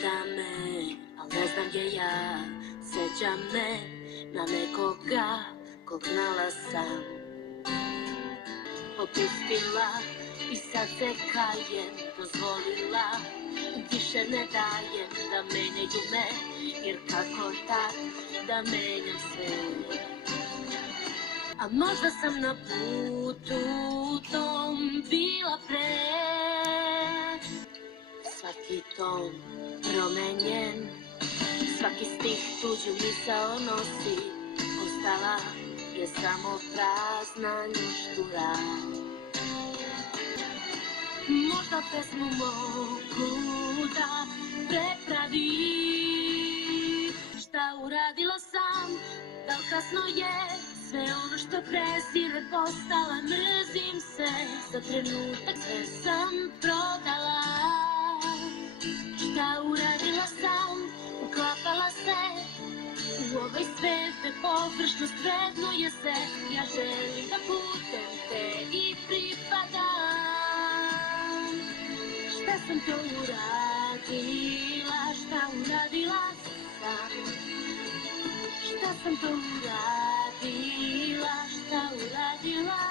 gleda me, al ne znam gdje ja. Sjeća me na nekoga kog znala sam. Popustila i sad se kajem, dozvolila, više ne dajem da menjaju me, jer kako tak da menjam se. A možda sam na putu tom bila pre, svaki ton promenjen, svaki stih tuđu misao nosi, ostala je samo prazna ljuštura. Možda pesmu mogu da prepravim, šta uradila sam, da li kasno je, sve ono što prezire postala, mrzim se, za trenutak sve sam prodala. Šta uradila sam, uklapala se u ovaj svet, te površnost vrednuje se, ja želim da putem te i pripadam. Šta sam to uradila, šta uradila sam, šta sam to uradila, šta uradila